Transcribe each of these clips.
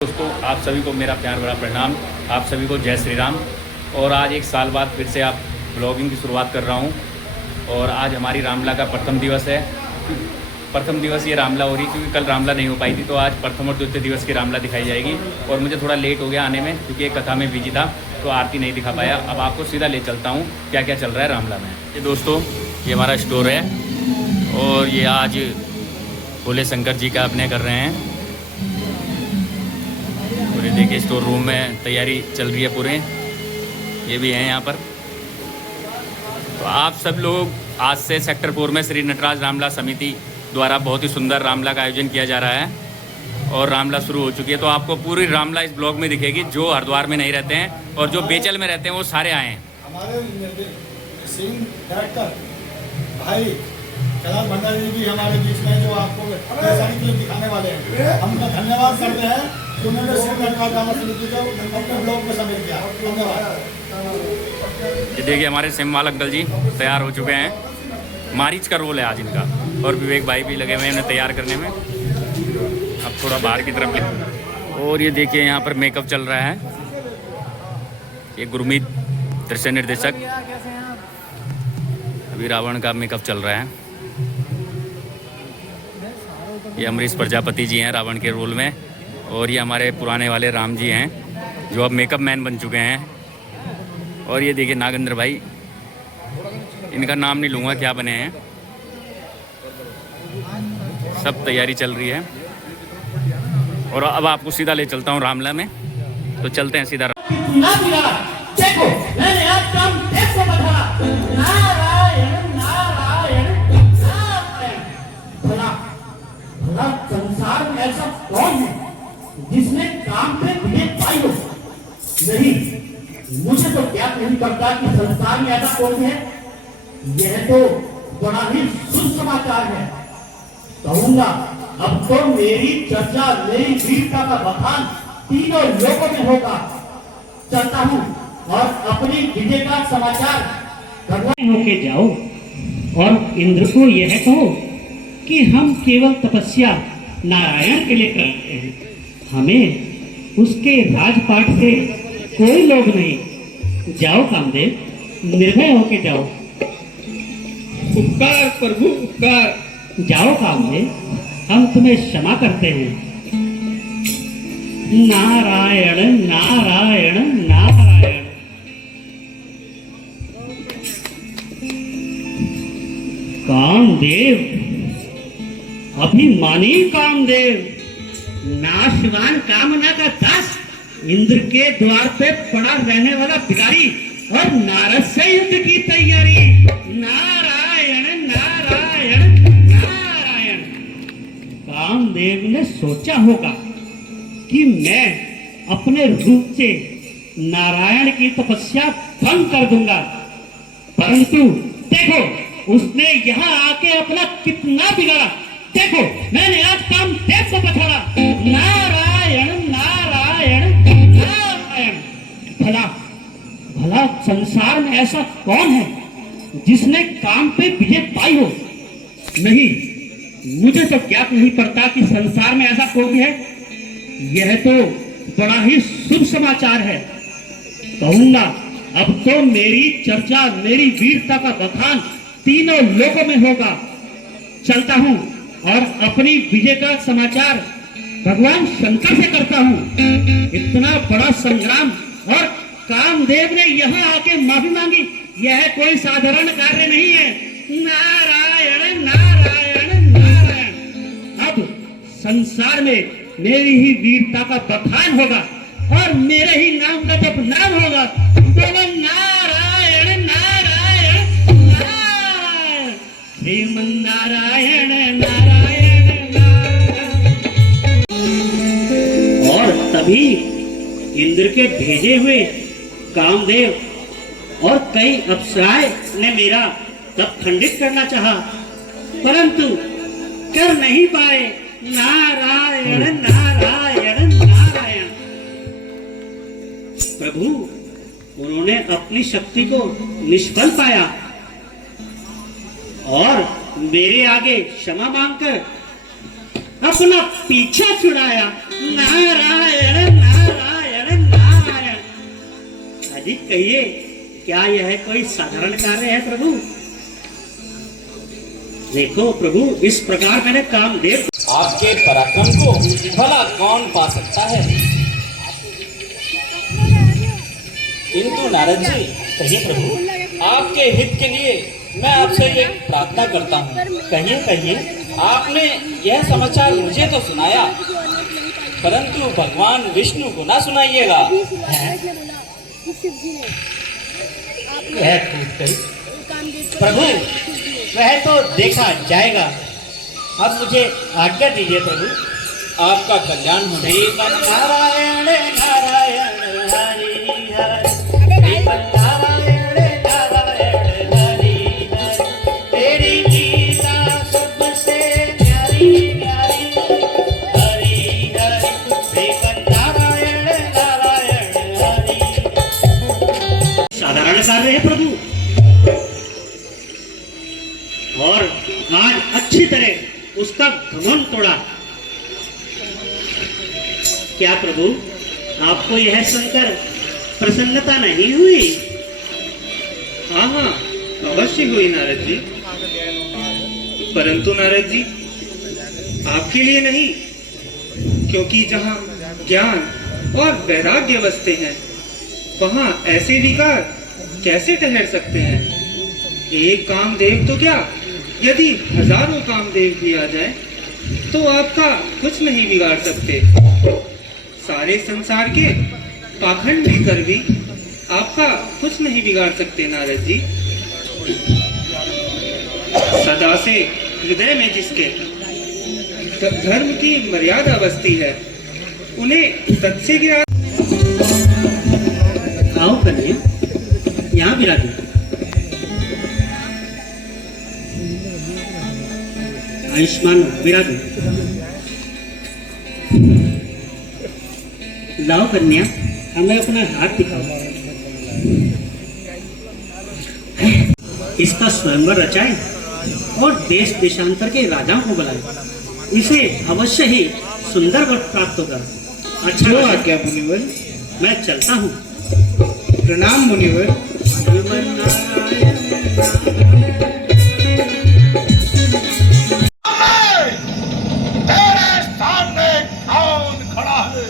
दोस्तों, आप सभी को मेरा प्यार भरा प्रणाम। आप सभी को जय श्री राम। और आज एक साल बाद फिर से आप ब्लॉगिंग की शुरुआत कर रहा हूं। और आज हमारी रामला का प्रथम दिवस है। प्रथम दिवस ये रामला हो रही क्योंकि कल रामला नहीं हो पाई थी, तो आज प्रथम और द्वितीय दिवस की रामला दिखाई जाएगी। और मुझे थोड़ा लेट हो गया आने में क्योंकि एक कथा में बिजी था, तो आरती नहीं दिखा पाया। अब आपको सीधा ले चलता हूँ क्या क्या चल रहा है रामला में। ये दोस्तों, ये हमारा स्टोर है और ये आज भोले शंकर जी का अभिनय कर रहे हैं। और ये देखिए स्टोर रूम में तैयारी चल रही है पूरे, ये भी हैं यहाँ पर। तो आप सब लोग आज से सेक्टर 4 में श्री नटराज रामला समिति द्वारा बहुत ही सुंदर रामला का आयोजन किया जा रहा है और रामला शुरू हो चुकी है। तो आपको पूरी रामला इस ब्लॉग में दिखेगी। जो हरिद्वार में नहीं रहते हैं और जो बेचल में रहते हैं वो सारे आए हैं। हमारे सीन डायरेक्टर भाई कैलाश भंडारी जी भी हमारे बीच में, जो आपको सारी फिल्म दिखाने वाले हैं। हम उनका धन्यवाद करते हैं कि उन्होंने श्री नटराज रामला समिति को अपने ब्लॉग में शामिल किया। धन्यवाद। ये देखिए हमारे सिमवाल अंकल जी तैयार हो चुके हैं। मारीच का रोल है आज इनका, और विवेक भाई भी लगे हुए हैं इन्हें तैयार करने में। अब थोड़ा बाहर की तरफ ले। और ये देखिए यहाँ पर मेकअप चल रहा है। ये गुरमीत दृश्य निर्देशक, अभी रावण का मेकअप चल रहा है। ये अमरीश प्रजापति जी हैं रावण के रोल में, और ये हमारे पुराने वाले राम जी हैं जो अब मेकअप मैन बन चुके हैं। और ये देखिए नागेंद्र भाई, इनका नाम नहीं लूँगा क्या बने हैं। सब तैयारी चल रही है और अब आपको सीधा ले चलता हूँ रामला में। तो चलते हैं सीधा। देखो मैंने आज काम देखो बता। नारायण नारायण नारायण। भला भला संसार में ऐसा कौन है जिसने काम पे विजय पाई हो? नहीं, मुझे तो ज्ञात नहीं करता कि संसार में ऐसा कौन है। यह तो बड़ा ही शुभ समाचार है। कहूंगा अब तो मेरी चर्चा, मेरी वीरता का बखान तीनों लोगों में होगा। चलता हूँ और अपनी विजय का समाचार भगवान होके जाओ और इंद्र को यह कहो कि हम केवल तपस्या नारायण के लिए करते हैं। हमें उसके राजपाट से कोई लोग नहीं। जाओ कामदेव, निर्भय होके जाओ। उपकार प्रभु उपकार। जाओ कामदेव, हम तुम्हें क्षमा करते हैं। नारायण नारायण नारायण। कामदेव, अभिमानी कामदेव, नाशवान कामना का दास, इंद्र के द्वार पे पड़ा रहने वाला भिखारी और नारद से युद्ध की तैयारी। नारायण नारायण नारायण। कामदेव ने सोचा होगा कि मैं अपने रूप से नारायण की तपस्या भंग कर दूंगा, परंतु देखो उसने यहाँ आके अपना कितना बिगाड़ा। देखो मैंने आज काम देव को पछाड़ा। नारायण नारायण नारायण। भला भला संसार में ऐसा कौन है जिसने काम पे विजय पाई हो? नहीं, मुझे तो ज्ञात नहीं पड़ता कि संसार में ऐसा कौन है। यह तो बड़ा ही शुभ समाचार है। कहूंगा अब तो मेरी चर्चा, मेरी वीरता का बखान तीनों लोगों में होगा। चलता हूँ और अपनी विजय का समाचार भगवान शंकर से करता हूँ। इतना बड़ा संग्राम और कामदेव ने यहाँ आके माफी मांगी, यह कोई साधारण कार्य नहीं है। नारायण नारायण नारायण। अब संसार में मेरी ही वीरता का बखान होगा और मेरे ही नाम का जब नाम होगा। बोलो नारायण नारायण नारायण। श्रीमन नारायण नारायण नारायण। और तभी इंद्र के भेजे हुए कामदेव और कई अप्सराएं ने मेरा तप खंडित करना चाहा, परंतु कर नहीं पाए। नारायण नारायण नारायण। प्रभु, उन्होंने अपनी शक्ति को निष्फल पाया और मेरे आगे क्षमा मांगकर अपना पीछा छुड़ाया। नारायण कहिए, क्या यह कोई साधारण कार्य है प्रभु? देखो प्रभु, इस प्रकार मैंने कामदेव आपके पराक्रम को भला कौन पा सकता है? किंतु नारद जी, कहिए प्रभु। आपके हित के लिए मैं आपसे एक प्रार्थना करता हूँ। कहिए कहिए। आपने यह समाचार मुझे तो सुनाया, परंतु भगवान विष्णु को ना सुनाइएगा। वह टूट गई प्रभु, वह तो देखा जाएगा। अब मुझे आज्ञा दीजिए प्रभु। आपका कल्याण हो। नारायण नारायण हरि हरि, नारायण नारायण हरि हरि, तेरी लीला सबसे प्यारी प्यारी, हरि हरि, नारायण नारायण हरि। साधारण कार्य है प्रभु, और आज अच्छी तरह उसका घमंड तोड़ा। क्या प्रभु, आपको यह सुनकर प्रसन्नता नहीं हुई? हाँ हाँ, अवश्य हुई नारद जी। परंतु नारद जी, आपके लिए नहीं, क्योंकि जहाँ ज्ञान और वैराग्य बसते हैं, वहाँ ऐसे विकार कैसे ठहर सकते हैं? एक कामदेव तो क्या, यदि हजारों कामदेव भी आ जाए तो आपका कुछ नहीं बिगाड़ सकते। सारे संसार के पाखंड लेकर भी आपका कुछ नहीं बिगाड़ सकते नारद जी। सदा से हृदय में जिसके धर्म की मर्यादा बसती है, उन्हें तत् से गिरा। आओ कन्या, यहाँ विराजे। आयुष्मान विराजे। लाओ कन्या, हमें अपना हाथ दिखाओ। इसका स्वयंवर रचाए और देश देशांतर के राजाओं को बुलाए। इसे अवश्य ही सुंदर वर प्राप्त होगा। अच्छा जो आज्ञा मुनिवर। मैं चलता हूँ। प्रणाम मुनिवर। तेरे सामने कौन खड़ा है?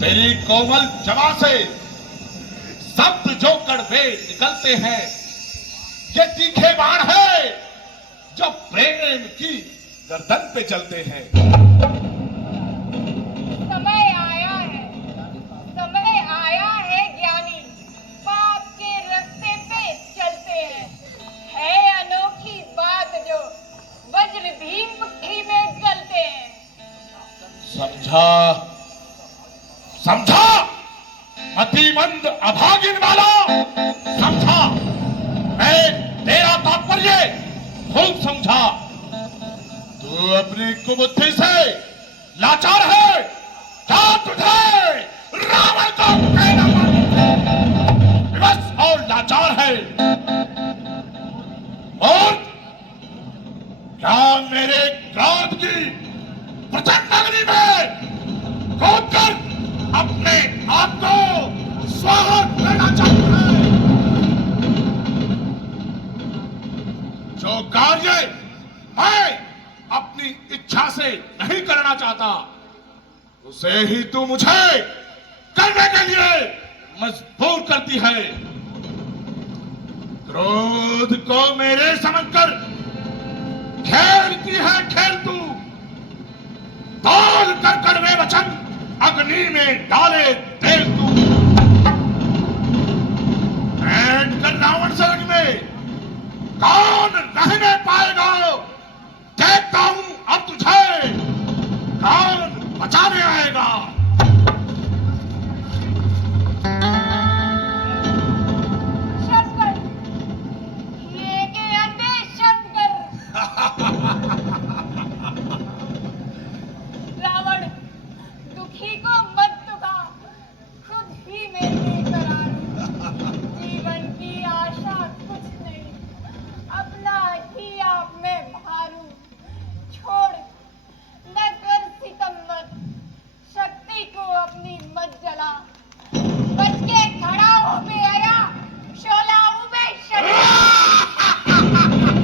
तेरी कोमल जवा से शब्द जो कड़वे निकलते हैं, ये तीखे बाण है जो प्रेम की गर्दन पे चलते हैं। समय आया है ज्ञानी, पाप के रास्ते पे चलते हैं। है अनोखी बात जो वज्र भी मुट्ठी में गलते हैं। समझा मतिमंद अभागिन वाला, समझा। मैं तेरा तात्पर्य खूब समझा। तू अपनी कुबुद्धि से लाचार है। क्या तुझे रावण को कहना विवश और लाचार है? और क्या मेरे क्रोध की प्रचंड नगरी में कूद कर अपने आप को स्वाहा करना चाहता है? जो कार्य मैं अपनी इच्छा से नहीं करना चाहता, उसे ही तू मुझे करने के लिए मजबूर करती है। क्रोध को मेरे समझकर खेलती है खेल तू। तौल कर कड़वे वचन अग्नि में डाले तेल तू। बैठ कर रावण स्वर्ग में कौन रहने पाएगा? देखता हूं अब तुझे कौन बचाने आएगा। शंकर, ये के अंडे शंकर। रावण, दुखी को मत दुखा, खुद ही मैं लेकर आ रही। जीवन की आशा कुछ नहीं, अपना ही बच के खड़ा हो बेहया, शोला हूँ मैं शरीर।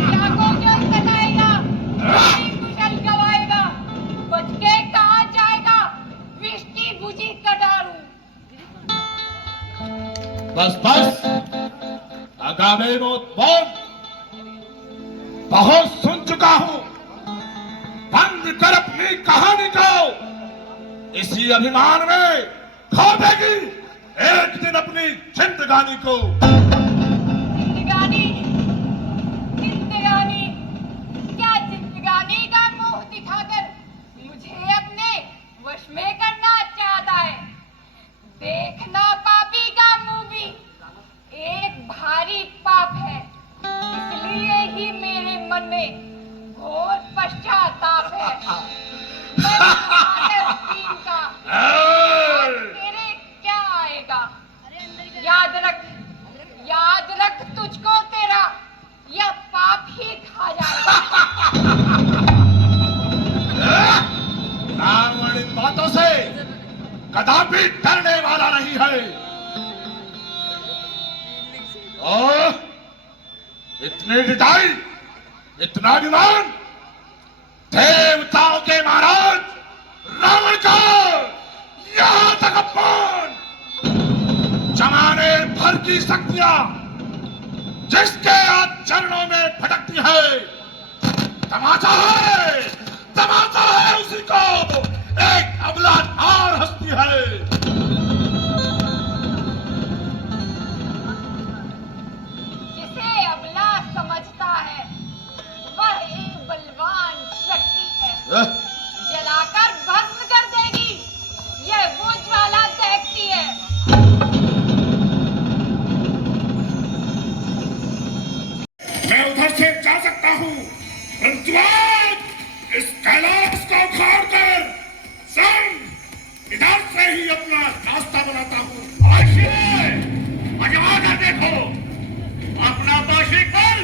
त्यागों के सताएगा, अपनी कुशल गवाएगा, बच के कहाँ जाएगा, विष की बुझी कटारू। बस बस, आगामी मौत बोल, बहुत सुन चुका हूं। बंद कर अपनी कहानी को, इसी अभिमान में खो देगी एक दिन अपनी जिंदगानी को। जिंदगानी, जिंदगानी, क्या जिंदगानी का मुंह दिखाकर मुझे अपने वश में करना चाहता है? देखना पापी का मुंह भी एक भारी पाप है, इसलिए ही मेरे मन में घोर पश्चाताप है। मैं तुम्हारे दीन का और तेरे क्या आएगा? याद रख तुझको तेरा यह पाप ही खा जाएगा। रावण इन बातों से कदापि डरने वाला नहीं है। और इतनी डिटाई, इतना अभिमान, देवताओं के महाराज रावण का यहां तक अपमान, जमाने भर की शक्तियां जिसके आज चरणों में भटकती है, तमाचा है उसी को एक अबला और हस्ती है। जिसे अबला समझता है वह एक बलवान शक्ति है, जलाकर भस्म कर देगी यह वो ज्वाला देखती है। मैं उधर से जा सकता हूं, परंतु आज इस कैलाश को उखाड़ कर संग इधर से ही अपना रास्ता बनाता हूं। आजमा कर देखो, अपना बाशिक बल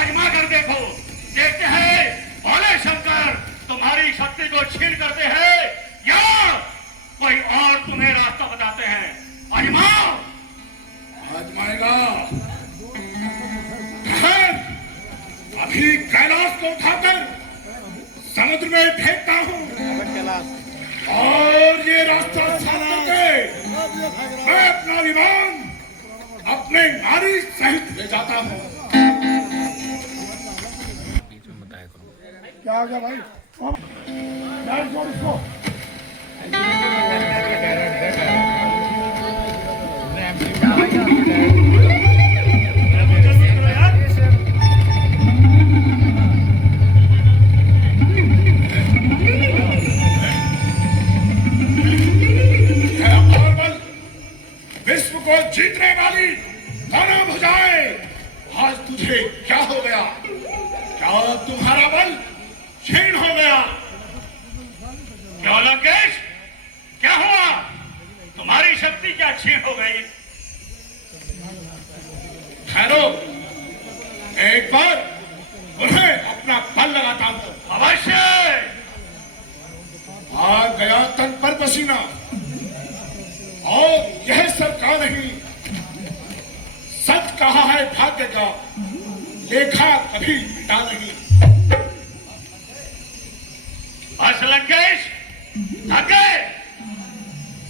आजमा कर देखो। देखते हैं भोले शंकर तुम्हारी शक्ति को छीन करते हैं या कोई और तुम्हें रास्ता बताते हैं। आजमाओ। आजमाएगा। अभी कैलाश को उठाकर समुद्र में फेंकता हूं और ये रास्ता साफ करके मैं अपना विमान अपने नारी सहित ले जाता हूं। क्या हो गया भाई? जोड़ इसको। विश्व को जीतने वाली दोनों भुजाएं, आज तुझे क्या हो गया? क्या तुम्हारा बल क्षीण हो गया? क्यों लंकेश, क्या हुआ? तुम्हारी शक्ति क्या क्षीण हो गई? ठहरो, एक बार उन्हें अपना बल लगाता हूं। अवश्य। आ गया तन पर पसीना, और यह सब का नहीं, सच कहा है भाग्य का, लेखा कभी मिटा नहीं। बस लंकेश, थक गए?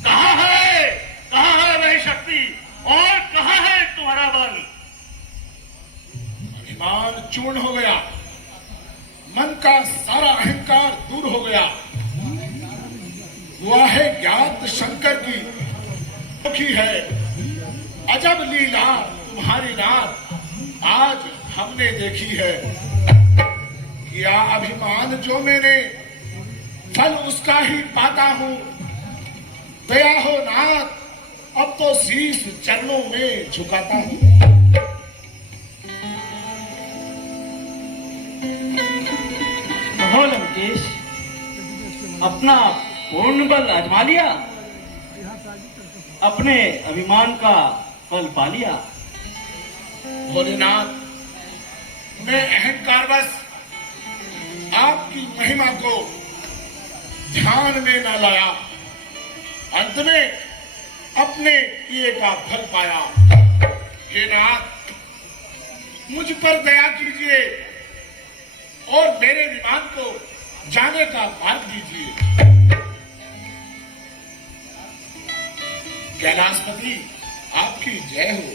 कहाँ है वही शक्ति और कहाँ है तुम्हारा बल? अभिमान चूर्ण हो गया, मन का सारा अहंकार दूर हो गया। दुआ है ज्ञात शंकर की मुखी है, अजब लीला तुम्हारी रात आज हमने देखी है। किया अभिमान जो मैंने, फल उसका ही पाता हूं। दया हो नाथ, अब तो शीश चरणों में झुकाता हूं। हो लंकेश, अपना पूर्ण बल आजमा लिया, अपने अभिमान का फल पा लिया। भोलेनाथ, मैं अहंकारवश आपकी महिमा को ध्यान में न लाया। अंत में अपने किए का फल पाया। हे नाथ, मुझ पर दया कीजिए और मेरे विमान को जाने का मार्ग दीजिए। कैलाशपति, आपकी जय हो।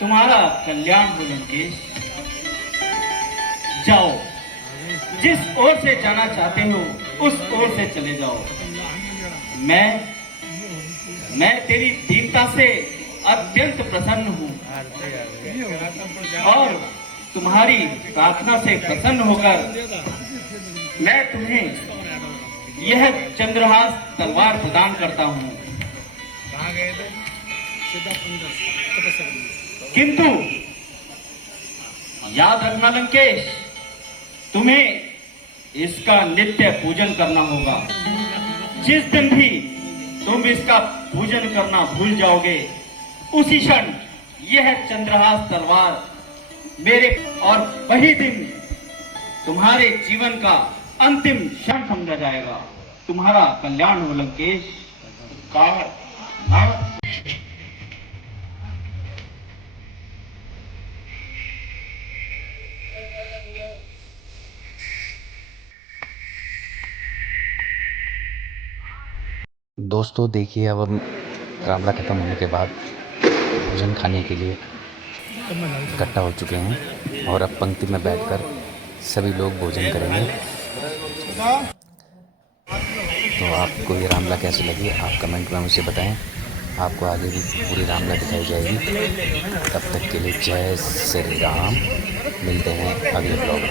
तुम्हारा कल्याण हो लंकेश। जाओ, जिस ओर से जाना चाहते हो उस ओर से चले जाओ। मैं तेरी दीनता से अत्यंत प्रसन्न हूँ और तुम्हारी प्रार्थना से प्रसन्न होकर मैं तुम्हें यह चंद्रहास तलवार प्रदान करता हूँ। किंतु याद रखना लंकेश, तुम्हें इसका नित्य पूजन करना होगा। जिस दिन भी तुम इसका पूजन करना भूल जाओगे, उसी क्षण यह चंद्रहास तलवार मेरे, और वही दिन तुम्हारे जीवन का अंतिम क्षण समझा जाएगा। तुम्हारा कल्याण हो लंकेश। दोस्तों देखिए, अब हम रामला ख़त्म होने के बाद भोजन खाने के लिए इकट्ठा हो चुके हैं और अब पंक्ति में बैठकर सभी लोग भोजन करेंगे। तो आपको ये रामला कैसी लगी आप कमेंट में मुझे बताएं। आपको आगे भी पूरी रामला दिखाई जाएगी। तब तक के लिए जय श्री राम। मिलते हैं अगले ब्लॉग में।